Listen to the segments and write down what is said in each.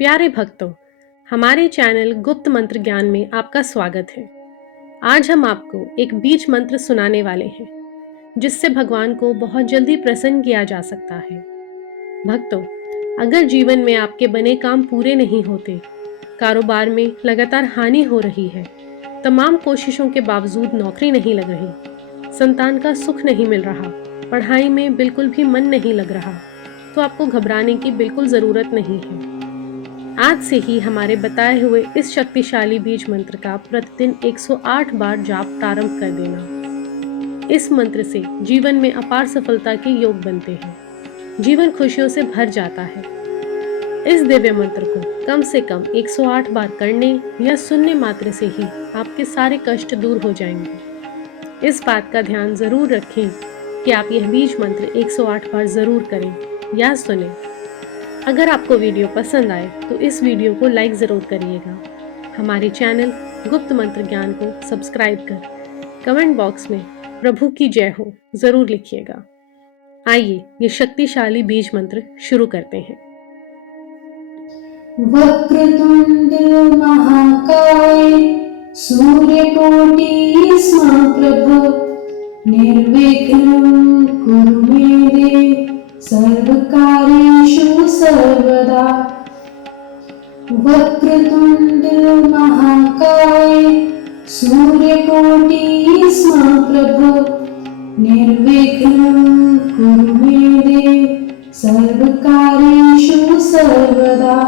प्यारे भक्तों, हमारे चैनल गुप्त मंत्र ज्ञान में आपका स्वागत है। आज हम आपको एक बीज मंत्र सुनाने वाले हैं, जिससे भगवान को बहुत जल्दी प्रसन्न किया जा सकता है। भक्तों, अगर जीवन में आपके बने काम पूरे नहीं होते, कारोबार में लगातार हानि हो रही है, तमाम कोशिशों के बावजूद नौकरी नहीं लग रही, संतान का सुख नहीं मिल रहा, पढ़ाई में बिल्कुल भी मन नहीं लग रहा, तो आपको घबराने की बिल्कुल ज़रूरत नहीं है। आज से ही हमारे बताए हुए इस शक्तिशाली बीज मंत्र का प्रतिदिन 108 बार जाप प्रारंभ कर देना। इस मंत्र से जीवन में अपार सफलता के योग बनते हैं, जीवन खुशियों से भर जाता है। इस दिव्य मंत्र को कम से कम 108 बार करने या सुनने मात्र से ही आपके सारे कष्ट दूर हो जाएंगे। इस बात का ध्यान जरूर रखें कि आप यह बीज मंत्र 108 बार जरूर करें या सुनें। अगर आपको वीडियो पसंद आए तो इस वीडियो को लाइक ज़रूर करिएगा। हमारे चैनल गुप्त मंत्र ज्ञान को सब्सक्राइब कर कमेंट बॉक्स में प्रभु की जय हो ज़रूर लिखिएगा। आइए ये शक्तिशाली बीज मंत्र शुरू करते हैं। वक्रतुंड महाकाय सूर्यकोटि समप्रभ निर्विघ्नं कुरु मे देव सर्वकार्येषु सर्वदा। वक्रतुंड महाकाय सूर्यकोटि समप्रभ निर्विघ्नं कुरु मे देव सर्वकार्येषु सर्वदा।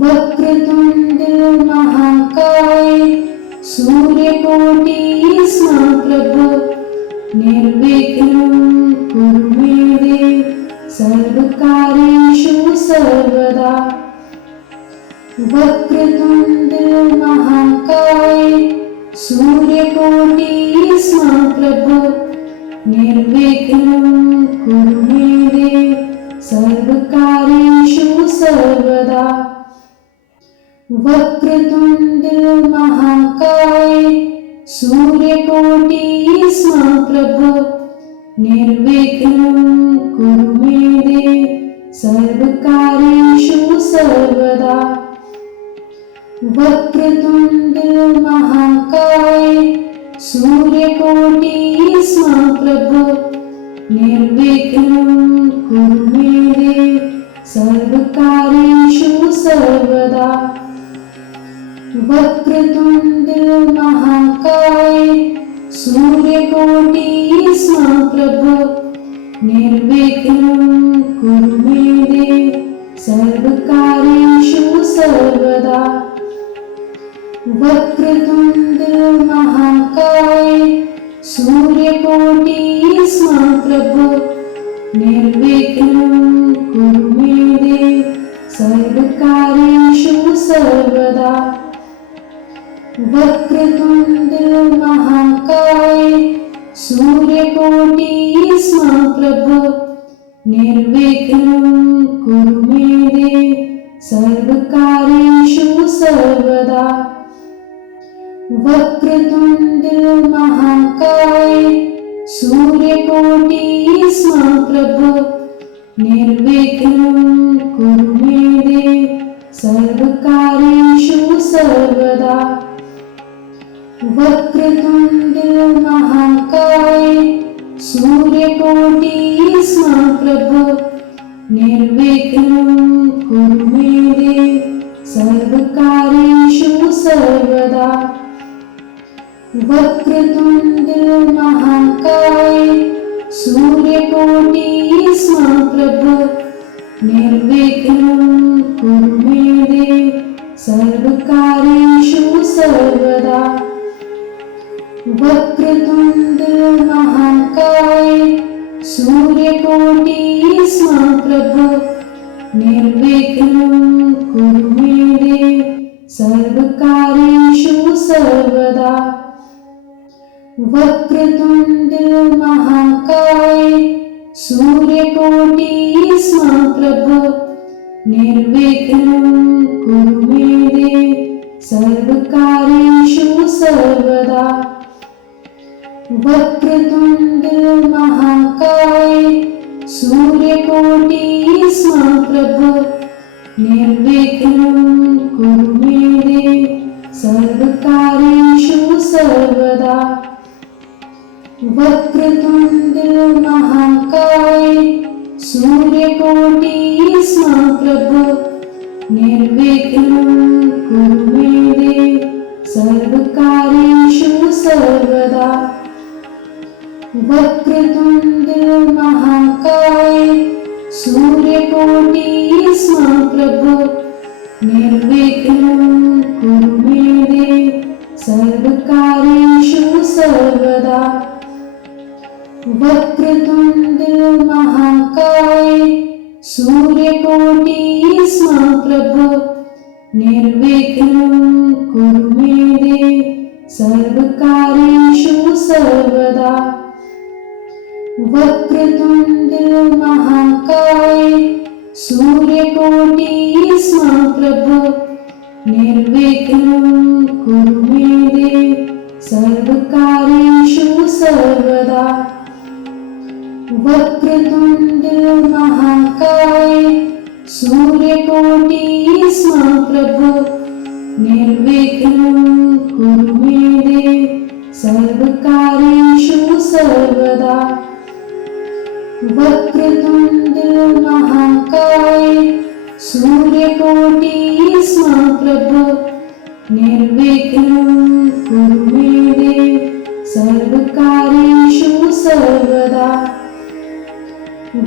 वक्रतुंड महाकाय सूर्यकोटि समप्रभ निर्विघ्नं कुरु मे देव सर्वकार्येषु सर्वदा। वक्रतुंड महाकाय सूर्यकोटि समप्रभ निर्विघ्नं कुरु मे देव सर्वकार्येषु सर्वदा। वक्रतुंड महाकाय सूर्यकोटि समप्रभ निर्विघ्नं कुरु मे देव सर्वकार्येषु सर्वदा। वक्रतुंड महाकाय सूर्यकोटि समप्रभ निर्विघ्नं कुरु मे देव सर्वकार्येषु सर्वदा। वक्रतुंड महाकाय सूर्यकोटि समप्रभ निर्विघ्नं कुरु मे देव सर्वकार्येषु सर्वदा। वक्रतुंड महाकाय सूर्यकोटि समप्रभ निर्विघ्नं कुरु मे देव सर्वकार्येषु सर्वदा। वक्रतुंड महाकाय सूर्यकोटि समप्रभ निर्विघ्नं कुरु मे देव सर्वकार्येषु सर्वदा। वक्रतुंड महाकाय सूर्यकोटि समप्रभ निर्विघ्नं कुरु मे देव सर्वकार्येषु सर्वदा। वक्रतुंड महाकाय सूर्यकोटि समप्रभ निर्विघ्नं कुरु मे देव सर्वकार्येषु सर्वदा। वक्रतुंड महाकाय सूर्यकोटि समप्रभ निर्विघ्नं कुरु मे देव सर्वकार्येषु सर्वदा। वक्रतुंड महाकाय सूर्यकोटि समप्रभ निर्विघ्नं कुरु मे देव सर्वकार्येषु सर्वदा। वक्रतुंड महाकाय सूर्यकोटि समप्रभ निर्विघ्नं कुरु मे देव सर्वकार्येषु सर्वदा। वक्रतुंड महाकाय सूर्यकोटि समप्रभ निर्विघ्नं कुरु मे देव सर्वकार्येषु सर्वदा। वक्रतुण्ड महाकाय सूर्यकोटि समप्रभ निर्विघ्नं कुरु मे देव सर्वकार्येषु सर्वदा। वक्रतुण्ड महाकाय सूर्यकोटि समप्रभ निर्विघ्नं कुरु मे देव सर्वकार्येषु सर्वदा। वक्रतुण्ड महाकाय सूर्यकोटि समप्रभ निर्विघ्नं कुरु मे देव सर्वकार्येषु सर्वदा। वक्रतुण्ड महाकाय सूर्यकोटि समप्रभ निर्विघ्नं कुरु मे देव सर्वकार्येषु सर्वदा। वक्रतुण्ड महाकाय सूर्यकोटि समप्रभ निर्विघ्नं कुरु मे देव सर्वकार्येषु सर्वदा। वक्रतुण्ड महाकाय सूर्यकोटि समप्रभ निर्विघ्नं कुरु मे देव सर्वकार्येषु सर्वदा।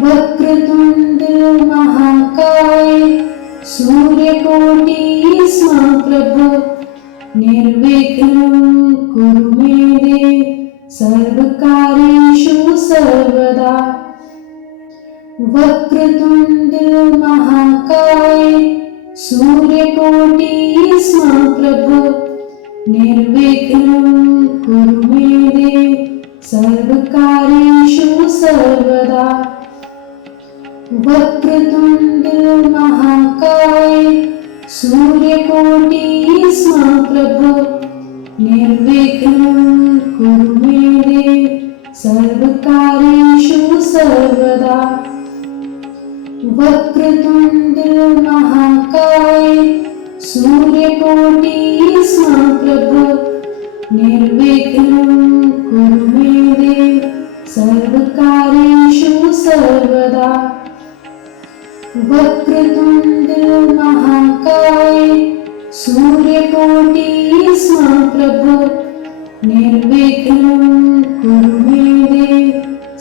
वक्रतुण्ड महाकाय सूर्यकोटि समप्रभ निर्विघ्नं कुरु मे देव सर्वकार्येषु सर्वदा। वक्रतुण्ड महाकाय सूर्यकोटि समप्रभ निर्विघ्नं कुरु मे देव सर्वकार्येषु सर्वदा। वक्रतुण्ड महाकाय सूर्यकोटि समप्रभ निर्विघ्नं कुरु मे देव सर्वकार्येषु सर्वदा। वक्रतुण्ड महाकाय सूर्यकोटि समप्रभ निर्विघ्नं कुरु मे देव सर्वकार्येषु सर्वदा। वक्रतुण्ड महाकाय सूर्यकोटि समप्रभ निर्विघ्नं कुरु मे देव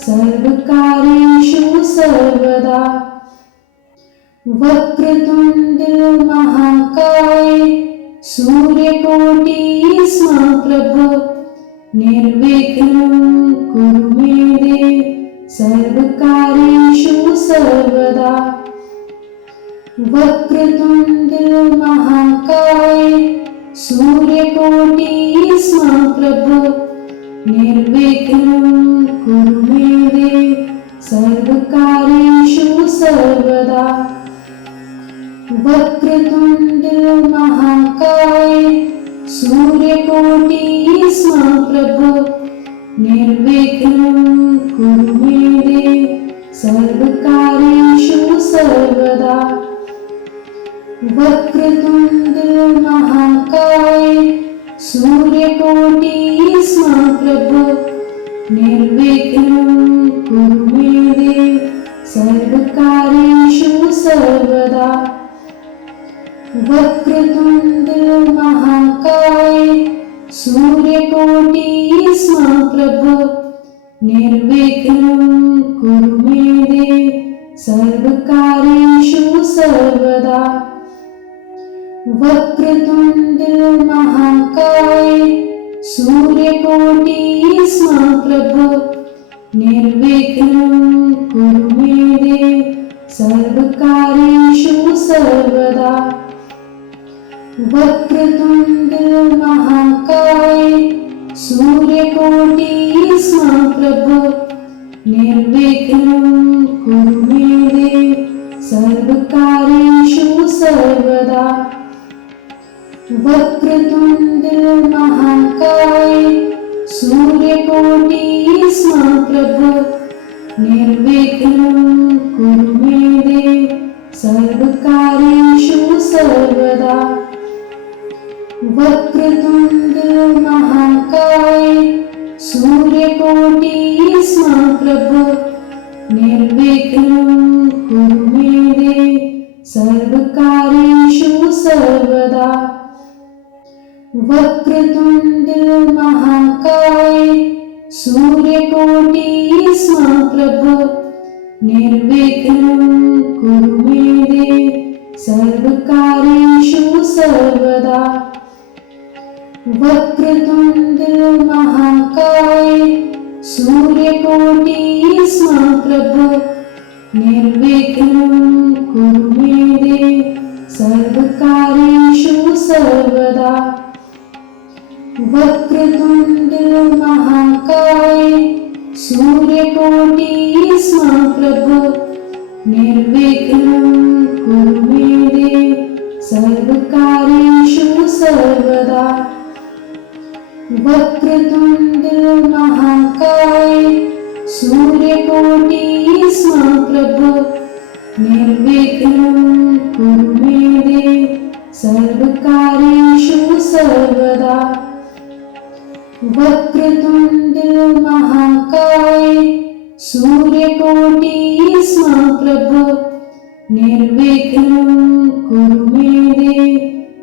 सर्वकार्येषु सर्वदा। वक्रतुण्ड महाकाय सूर्यकोटि समप्रभ निर्विघ्नं कुरु मे देव सर्वकार्येषु सर्वदा। वक्रतुण्ड महाकाय सूर्यकोटि समप्रभ निर्विघ्नं कुरु मे देव सर्वकार्येषु सर्वदा। वक्रतुण्ड महाकाय सूर्यकोटि समप्रभ निर्विघ्नं कुरु मे देव सर्वकार्येषु सर्वदा। वक्रतुण्ड महाकाय सूर्यकोटि समप्रभ निर्विघ्नं कुरु मे देव सर्वकार्येषु सर्वदा। वक्रतुण्ड महाकाय सूर्यकोटि समप्रभ निर्विघ्नं कुरु मे देव सर्वकार्येषु सर्वदा। वक्रतुण्ड महाकाय सूर्यकोटि समप्रभ निर्विघ्नं कुरु मे देव सर्वकार्येषु सर्वदा। वक्रतुण्ड महाकाय सूर्यकोटि समप्रभ निर्विघ्नं कुरु मे देव सर्वकार्येषु सर्वदा। वक्रतुण्ड महाकाय सूर्यकोटि समप्रभ निर्विघ्नं कुरु मे देव सर्वकार्येषु सर्वकार्येषु सर्वदा वक्रतुण्ड महाकाय सूर्यकोटिः समप्रभ निर्विघ्नं कुरु मे देव सर्वकार्येषु सर्वदा वक्रतुण्ड महाकाय सूर्यकोटिः समप्रभ निर्विघ्नं कुरु मे देव सर्वकार्येषु सर्वदा वक्रतुण्ड महाकाय सूर्यकोटिः समप्रभ निर्विघ्नं कुरु मे देव सर्वकार्येषु सर्वदा वक्रतुण्ड महाकाय सूर्यकोटिः समप्रभ निर्विघ्नं कुरु मे देव सर्वकार्येषु सर्वदा वक्रतुण्ड महाकाय सूर्यकोटिः समप्रभ निर्विघ्नं कुरु मे देव सर्वकार्येषु सर्वदा वक्रतुण्ड महाकाय सूर्यकोटिः समप्रभ निर्विघ्नं कुरु मे देव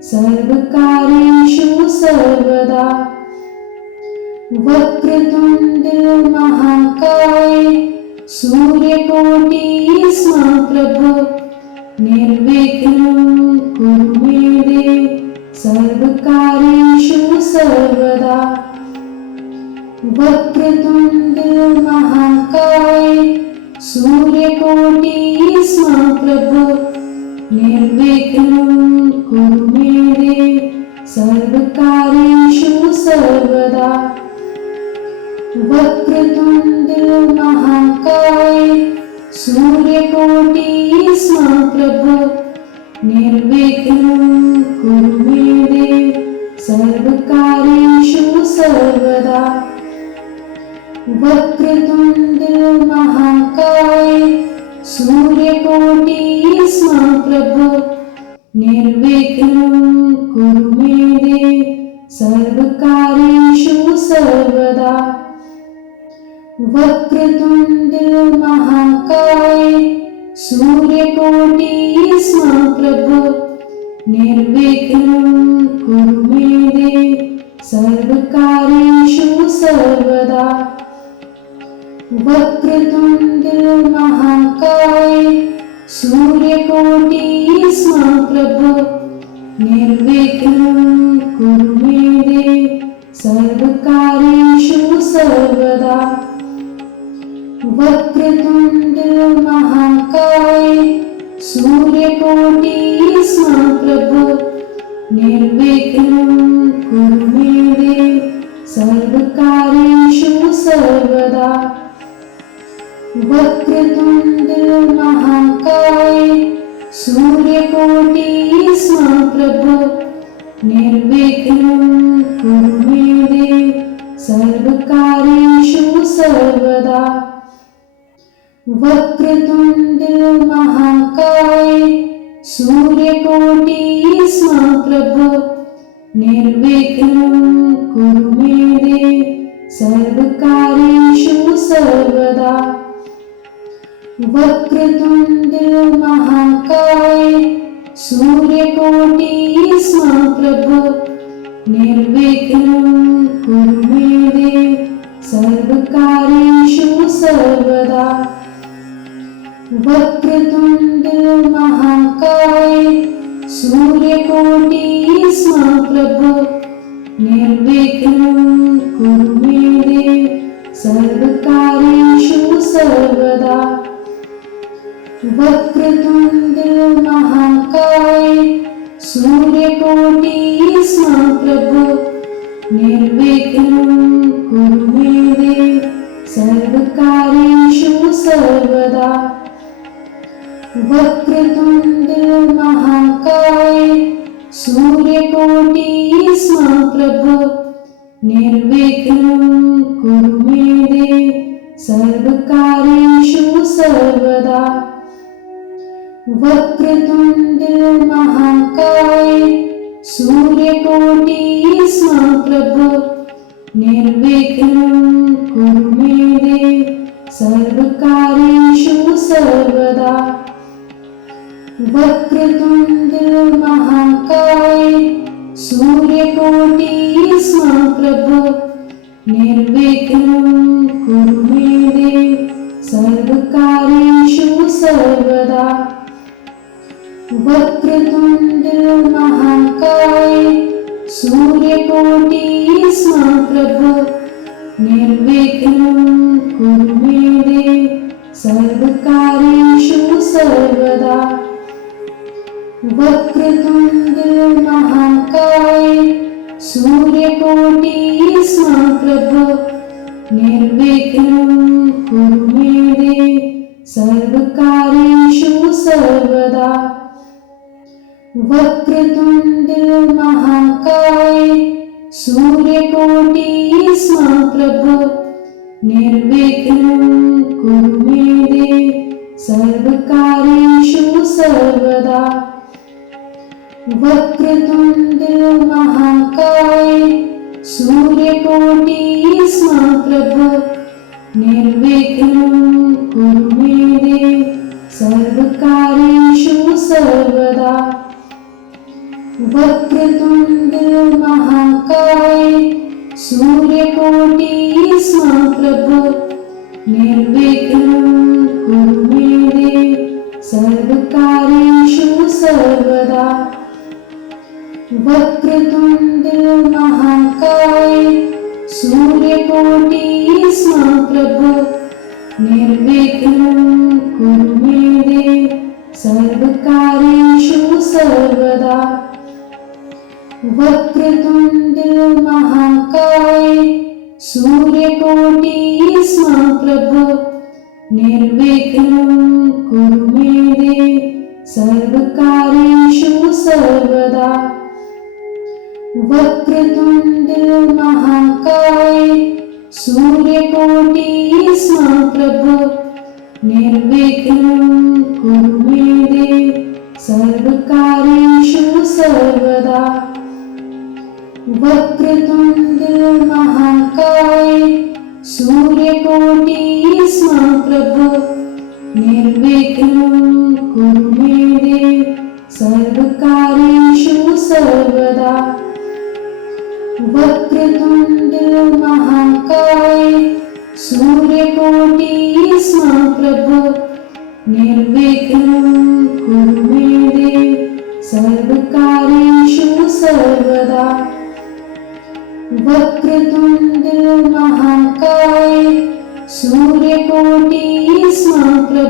सर्वकार्येषु सर्वदा वक्रतुण्ड महाकाय सूर्यकोटिः समप्रभ निर्विघ्नं कुरु मे देव सर्वकार्येषु सर्वदा वक्रतुण्ड महाकाय सूर्यकोटिः समप्रभ निर्विघ्नं कुरु मे देव सर्वकार्येषु सर्वदा वक्रतुण्ड महाकाय सूर्यकोटिः समप्रभ निर्विघ्नं कुरु मे देव सर्वकार्येषु सर्वदा वक्रतुण्ड महाकाय सूर्यकोटिः समप्रभ निर्विघ्नं कुरु मे देव सर्वकार्येषु सर्वदा वक्रतुण्ड महाकाय सूर्यकोटिः समप्रभ निर्विघ्नं कुरु मे देव सर्वकार्येषु सर्वदा वक्रतुण्ड महाकाय सूर्यकोटिः समप्रभ निर्विघ्नं कुरु मे देव सर्वकार्येषु सर्वदा वक्रतुण्ड महाकाय सूर्यकोटिः समप्रभ निर्विघ्नं कुरु मे देव सर्वकार्येषु सर्वदा वक्रतुण्ड महाकाय सूर्यकोटिः समप्रभ निर्विघ्नं कुरु मे देव सर्वकार्येषु सर्वदा वक्रतुण्ड महाकाय सूर्यकोटिः समप्रभ निर्विघ्नं कुरु मे देव सर्वकार्येषु सर्वदा वक्रतुण्ड महाकाय सूर्यकोटिः समप्रभ निर्विघ्नं कुरु मे देव सर्वकार्येषु सर्वदा वक्रतुण्ड महाकाय सूर्यकोटिः समप्रभ निर्विघ्नं कुरु मे देव सर्वकार्येषु सर्वदा वक्रतुण्ड महाकाय सूर्यकोटिः समप्रभ निर्विघ्नं कुरु मे देव सर्वकार्येषु सर्वदा वक्रतुण्ड महाकाय सूर्यकोटिः समप्रभ निर्विघ्नं कुरु मे देव सर्वकार्येषु सर्वदा वक्रतुंड महाकाय सूर्यकोटि समप्रभ निर्विघ्नं कुरु मे देव सर्वकार्येषु सर्वदा। वक्रतुंड महाकाय सूर्यकोटि समप्रभ निर्विघ्नं कुरु मे देव सर्वकार्येषु सर्वदा। वक्रतुंड महाकाय सूर्यकोटि समप्रभ निर्विघ्नं कुरु मे देव सर्वकार्येषु सर्वदा। वक्रतुंड महाकाय सूर्यकोटि समप्रभ निर्विघ्नं कुरु मे देव सर्वकार्येषु सर्वदा। वक्रतुंड महाकाय सूर्यकोटि समप्रभ निर्विघ्नं कुरु मे देव सर्वकार्येषु सर्वदा। वक्रतुंड महाकाय सूर्यकोटि समप्रभ निर्विघ्नं कुरु मे देव सर्वकार्येषु सर्वदा। वक्रतुंड महाकाय सूर्यकोटि समप्रभ निर्विघ्नं कुरु मे देव सर्वकार्येषु सर्वदा। वक्रतुंड महाकाय सूर्यकोटि समप्रभ निर्विघ्नं कुरु मे देव सर्वकार्येषु सर्वदा। वक्रतुंड महाकाय सूर्यकोटि समप्रभ निर्विघ्नं कुरु मे देव सर्वकार्येषु सर्वदा। वक्रतुंड महाकाय सूर्यकोटि समप्रभ निर्विघ्नं कुरु मे देव सर्वकार्येषु सर्वदा। वक्रतुंड महाकाय सूर्यकोटि समप्रभ निर्विघ्नं कुरु मे देव सर्वकार्येषु सर्वदा। वक्रतुंड महाकाय सूर्यकोटि समप्रभ निर्विघ्नं कुरु मे देव सर्वकार्येषु सर्वदा। वक्रतुंड महाकाय सूर्यकोटि समप्रभ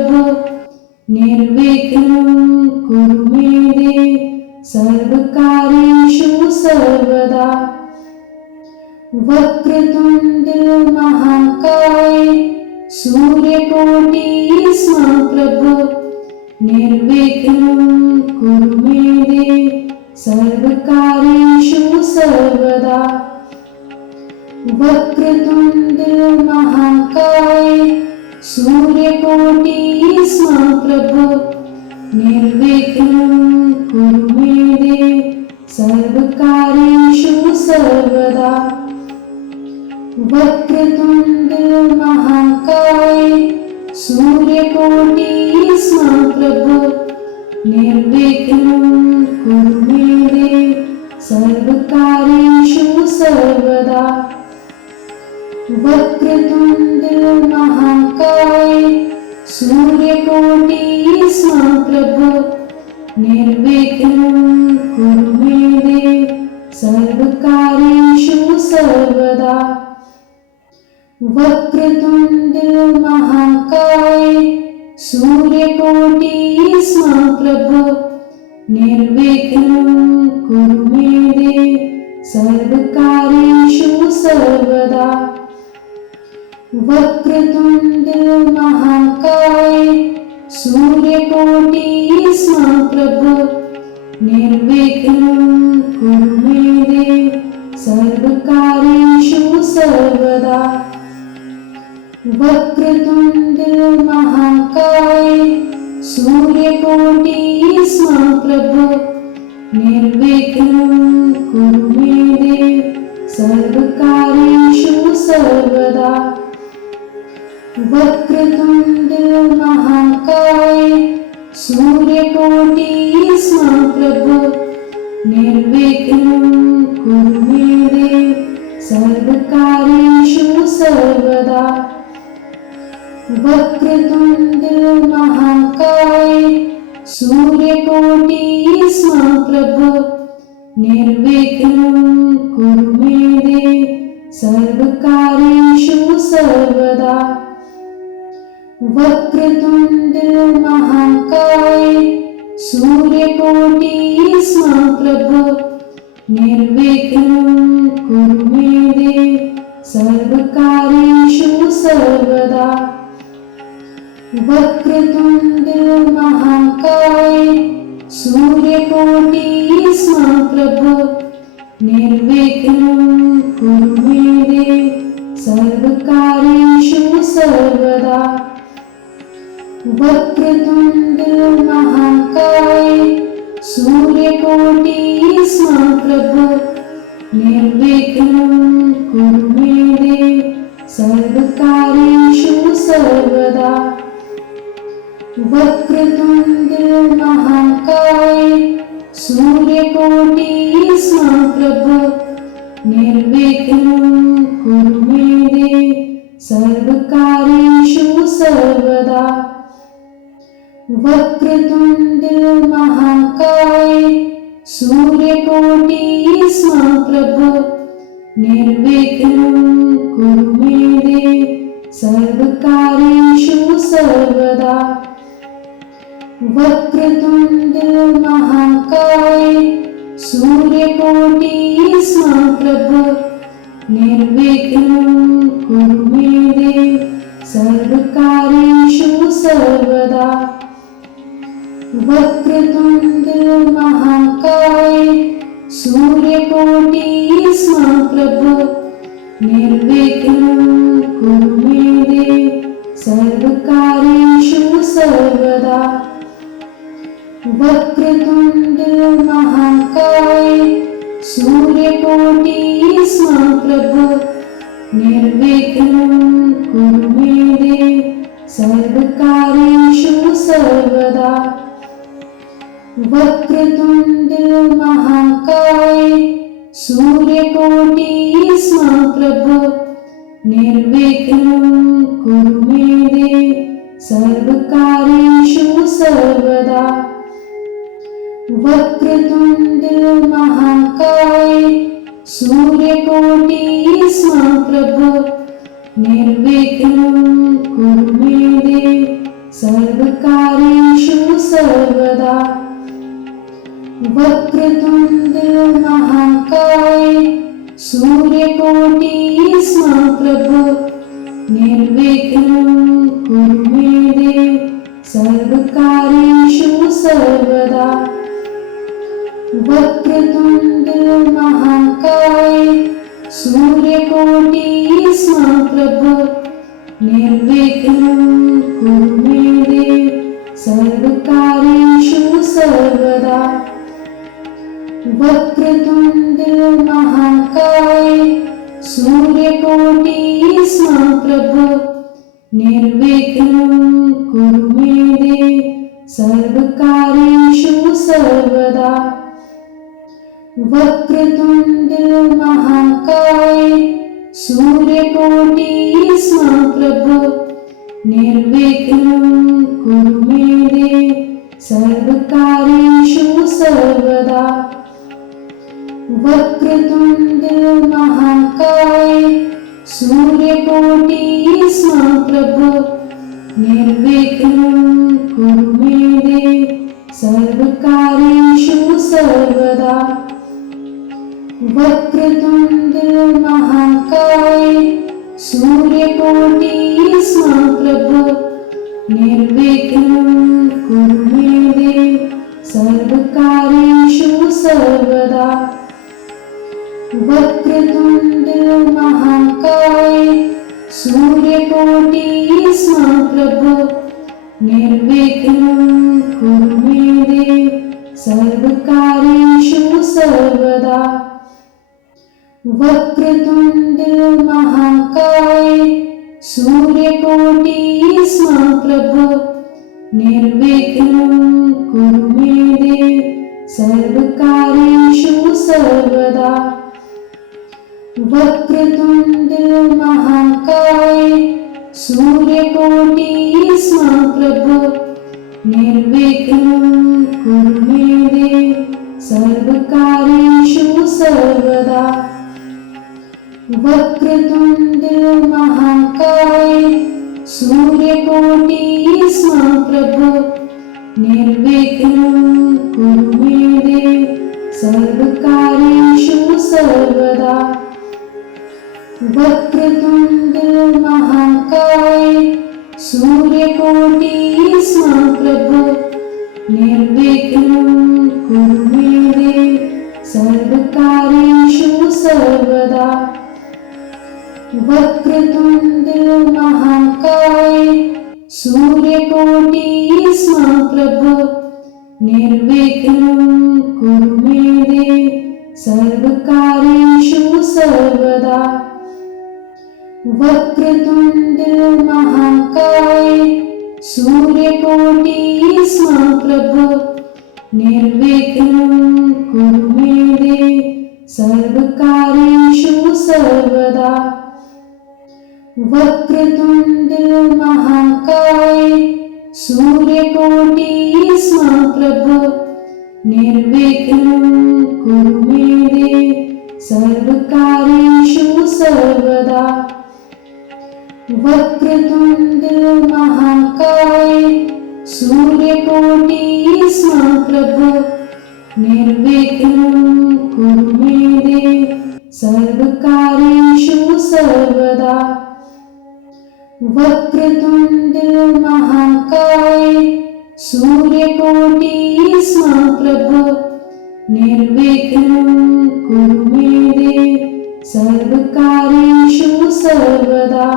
निर्विघ्नं कुरु मे देव सर्वकार्येषु सर्वदा। वक्रतुंड महाकाय सूर्यकोटि समप्रभ निर्विघ्नं कुरु मे देव सर्वकार्येषु सर्वदा। वक्रतुंड महाकाय सूर्यकोटि समप्रभ निर्विघ्नं कुरु मे देव सर्वकार्येषु सर्वदा। वक्रतुंड महाकाय सूर्यकोटि समप्रभ निर्विघ्नं कुरु मे देव सर्वकार्येषु सर्वदा। वक्रतुंड महाकाय सूर्यकोटि समप्रभ निर्विघ्नं कुरु मे देव सर्वकार्येषु सर्वदा। वक्रतुंड महाकाय सूर्यकोटि समप्रभ निर्विघ्नं कुरु मे देव सर्वकार्येषु सर्वदा। वक्रतुंड महाकाय सूर्यकोटि समप्रभ निर्विघ्नं कुरु मे देव सर्वकार्येषु सर्वदा। वक्रतुंड महाकाय सूर्यकोटि समप्रभ निर्विघ्नं कुरु मे देव सर्वकार्येषु सर्वदा। वक्रतुण्ड महाकाय सूर्यकोटि समप्रभ निर्विघ्नं कुरु मे देव सर्वकार्येषु सर्वदा। वक्रतुण्ड महाकाय सूर्यकोटि समप्रभ निर्विघ्नं कुरु मे देव सर्वकार्येषु सर्वदा। वक्रतुण्ड महाकाय सूर्यकोटि समप्रभ निर्विघ्नं कुरु मे देव सर्वकार्येषु सर्वदा। वक्रतुण्ड महाकाय सूर्यकोटि समप्रभ निर्विघ्नं कुरु मे देव सर्वकार्येषु सर्वदा। वक्रतुण्ड महाकाय सूर्यकोटि समप्रभ निर्विघ्नं कुरु मे देव सर्वकार्येषु सर्वदा। वक्रतुण्ड महाकाय सूर्यकोटि समप्रभ निर्विघ्नं कुरु मे देव सर्वकार्येषु सर्वदा। वक्रतुण्ड महाकाय सूर्यकोटि समप्रभ निर्विघ्नं कुरु मे देव सर्वकार्येषु सर्वदा। वक्रतुण्ड महाकाय सूर्यकोटि समप्रभ निर्विघ्नं कुरु मे देव सर्वकार्येषु सर्वदा। वक्रतुण्ड महाकाय सूर्यकोटि समप्रभ निर्विघ्नं कुरु मे देव सर्वकार्येषु सर्वदा। वक्रतुण्ड महाकाय सूर्यकोटि समप्रभ निर्विघ्नं कुरु मे देव सर्वकार्येषु सर्वदा। वक्रतुण्ड महाकाय सूर्यकोटि समप्रभ निर्विघ्नं कुरु मे देव सर्वकार्येषु सर्वदा। वक्रतुण्ड महाकाय सूर्यकोटि समप्रभ निर्विघ्नं कुरु मे देव सर्वकार्येषु सर्वदा। वक्रतुण्ड महाकाय सूर्यकोटि समप्रभ निर्विघ्नं कुरु मे देव सर्वकार्येषु सर्वदा। वक्रतुण्ड महाकाय सूर्यकोटि समप्रभ निर्विघ्नं कुरु मे देव सर्वकार्येषु सर्वदा। वक्रतुण्ड महाकाय सूर्यकोटि समप्रभ निर्विघ्नं कुरु मे देव सर्वकार्येषु सर्वदा। वक्रतुण्ड महाकाय सूर्यकोटि समप्रभ निर्विघ्नं कुरु मे देव सर्वकार्येषु सर्वदा। वक्रतुण्ड महाकाय सूर्यकोटि समप्रभ निर्विघ्नं कुरु मे देव सर्वकार्येषु सर्वदा। वक्रतुण्ड महाकाय सूर्यकोटि समप्रभ निर्विघ्नं कुरु मे देव सर्वकार्येषु सर्वदा। वक्रतुण्ड महाकाय सूर्यकोटि समप्रभ निर्विघ्नं कुरु मे देव सर्वकार्येषु सर्वदा। वक्रतुण्ड महाकाय सूर्यकोटि समप्रभ निर्विघ्नं कुरु मे देव सर्वकार्येषु सर्वदा। वक्रतुण्ड महाकाय सूर्यकोटि समप्रभ निर्विघ्नं कुरु मे देव सर्वकार्येषु सर्वदा। वक्रतुण्ड महाकाय सूर्यकोटि समप्रभ निर्विघ्नं कुरु मे देव सर्वकार्येषु सर्वदा। वक्रतुण्ड महाकाय सूर्यकोटि समप्रभ निर्विघ्नं कुरु मे देव सर्वकार्येषु सर्वदा। वक्रतुण्ड महाकाय सूर्यकोटि समप्रभ निर्विघ्नं कुरु मे देव सर्वकार्येषु सर्वदा। वक्रतुण्ड महाकाय सूर्यकोटि समप्रभ निर्विघ्नं कुरु मे देव सर्वकार्येषु सर्वदा। वक्रतुण्ड महाकाय सूर्यकोटि समप्रभ निर्विघ्नं कुरु मे देव सर्वकार्येषु सर्वदा। वक्रतुण्ड महाकाय सूर्यकोटि समप्रभ निर्विघ्नं कुरु मे देव सर्वकार्येषु सर्वदा। वक्रतुण्ड महाकाय सूर्यकोटि समप्रभ निर्विघ्नं कुरु मे देव सर्वकार्येषु सर्वदा।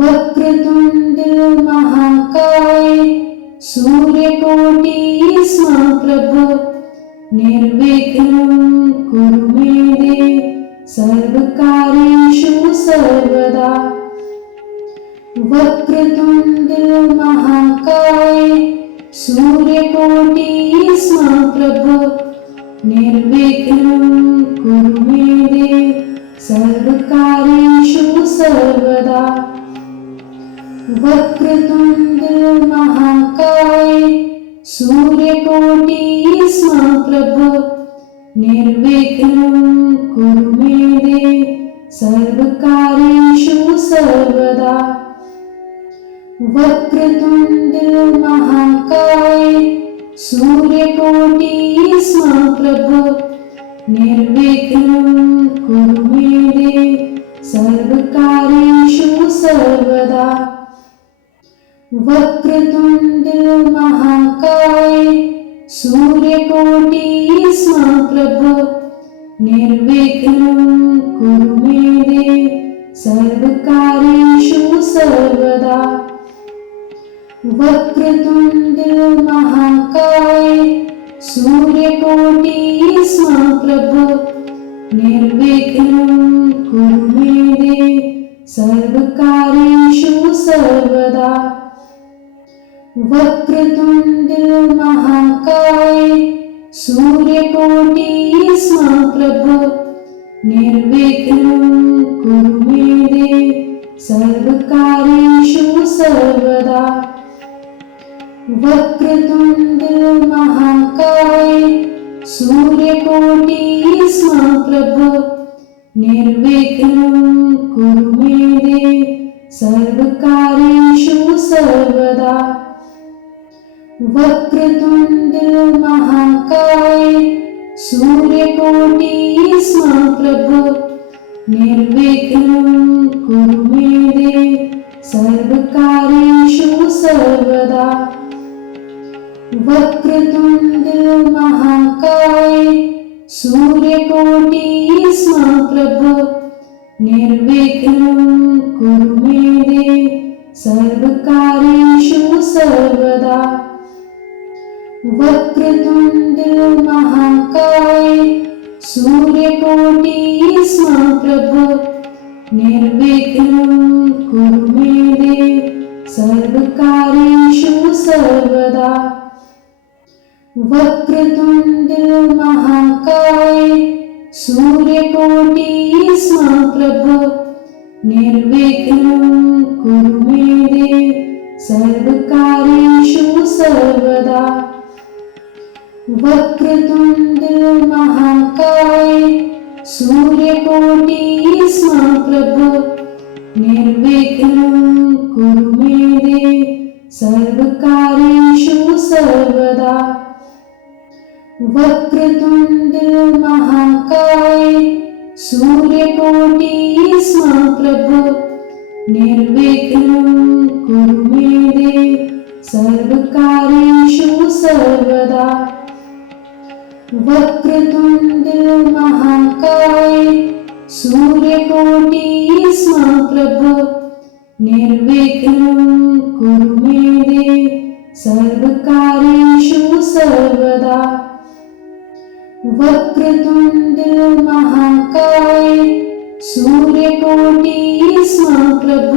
वक्रतुण्ड महाकाय सूर्यकोटि समप्रभ निर्विघ्नं कुरु मे देव सर्वकार्येषु सर्वदा। वक्रतुण्ड महाकाय सूर्यकोटि समप्रभ निर्विघ्नं कुरु मे देव सर्वकार्येषु सर्वदा। वक्रतुण्ड महाकाय सूर्यकोटि समप्रभ निर्विघ्नं कुरु मे देव सर्वकार्येषु सर्वदा। वक्रतुण्ड महाकाय सूर्यकोटि समप्रभ निर्विघ्नं कुरु मे देव सर्वकार्येषु सर्वदा। वक्रतुण्ड महाकाय सूर्यकोटि समप्रभ निर्विघ्नं कुरु मे देव सर्वकार्येषु सर्वदा। वक्रतुण्ड महाकाय सूर्यकोटि समप्रभ निर्विघ्नं कुरु मे देव सर्वकार्येषु सर्वदा। वक्रतुण्ड महाकाय सूर्यकोटि समप्रभ निर्विघ्नं कुरु मे देव सर्वकार्येषु सर्वदा। वक्रतुण्ड महाकाय सूर्यकोटि समप्रभ निर्विघ्नं कुरु मे देव सर्वकार्येषु सर्वदा। वक्रतुण्ड महाकाय सूर्यकोटि समप्रभ निर्विघ्नं कुरु मे देव सर्वकार्येषु सर्वदा। वक्रतुण्ड महाकाय सूर्यकोटि समप्रभ निर्विघ्नं कुरु मे देव सर्वकार्येषु सर्वदा। वक्रतुण्ड महाकाय सूर्यकोटि समप्रभ निर्विघ्नं कुरु मे देव सर्वकार्येषु सर्वदा। वक्रतुण्ड महाकाय सूर्यकोटि समप्रभ निर्विघ्नं कुरु मे देव सर्वकार्येषु सर्वदा। वक्रतुण्ड महाकाय सूर्यकोटि समप्रभ निर्विघ्नं कुरु मे देव सर्वकार्येषु सर्वदा। वक्रतुण्ड महाकाय सूर्यकोटि समप्रभ निर्विघ्नं कुरु मे देव सर्वकार्येषु सर्वदा। वक्रतुण्ड महाकाय सूर्यकोटि समप्रभ निर्विघ्नं कुरु मे देव सर्वकार्येषु सर्वदा। वक्रतुण्ड महाकाय सूर्यकोटि समप्रभ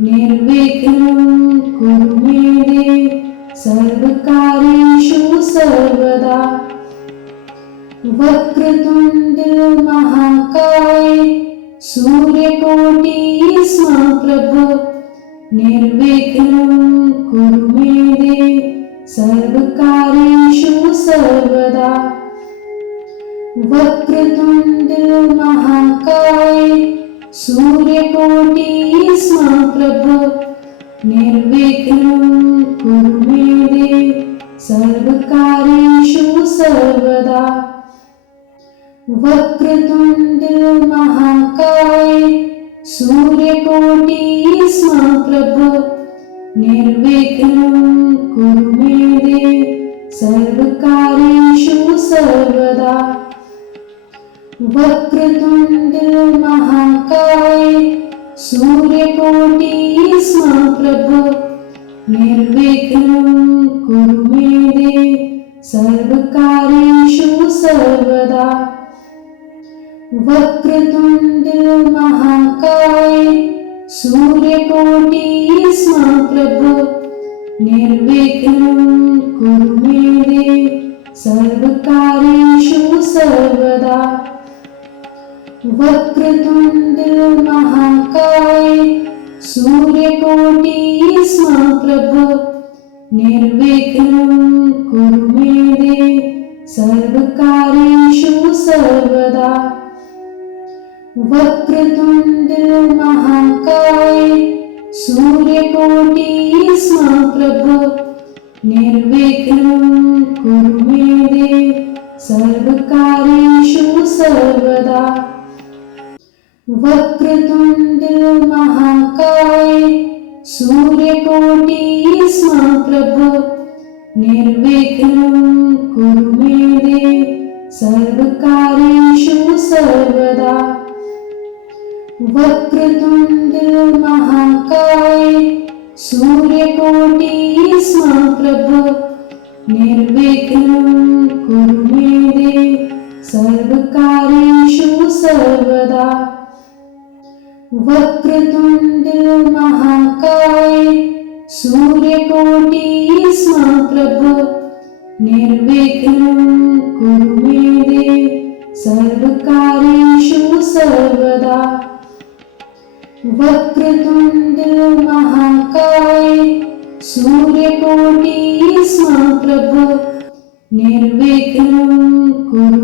निर्विघ्नं कुरु मे देव सर्वकार्येषु सर्वदा। वक्रतुण्ड महाकाय सूर्यकोटि समप्रभ निर्विघ्नं कुरु मे देव सर्वकार्येषु सर्वदा। वक्रतुण्ड महाकाय सूर्यकोटि समप्रभ निर्विघ्नं कुरु मे देव सर्वकार्येषु सर्वदा। वक्रतुण्ड महाकाय सूर्यकोटि समप्रभ निर्विघ्नं कुरु मे देव सर्वकार्येषु सर्वदा। वक्रतुण्ड महाकाय सूर्यकोटि समप्रभ निर्विघ्नं कुरु मे देव सर्वकार्येषु सर्वदा। वक्रतुण्ड महाकाय सूर्यकोटि समप्रभ निर्विघ्नं कुरु मे देव सर्वकार्येषु सर्वदा। वक्रतुण्ड महाकाय सूर्यकोटि समप्रभ निर्विघ्नं कुरु मे देव सर्वकार्येषु सर्वदा। वक्रतुण्ड महाकाय सूर्यकोटि समप्रभ निर्विघ्नं कुरु मे देव सर्वकार्येषु सर्वदा। वक्रतुण्ड महाकाय सूर्यकोटि समप्रभ निर्विघ्नं कुरु मे देव सर्वकार्येषु सर्वदा। वक्रतुण्ड महाकाय सूर्यकोटि समप्रभ निर्विघ्नं कुरु मे देव सर्वकार्येषु सर्वदा। वक्रतुण्ड महाकाय सूर्यकोटि समप्रभ निर्विघ्नं कुरु मे देव सर्वकार्येषु सर्वदा। वक्रतुण्ड महाकाय सूर्यकोटि समप्रभ निर्विघ्नं कुरु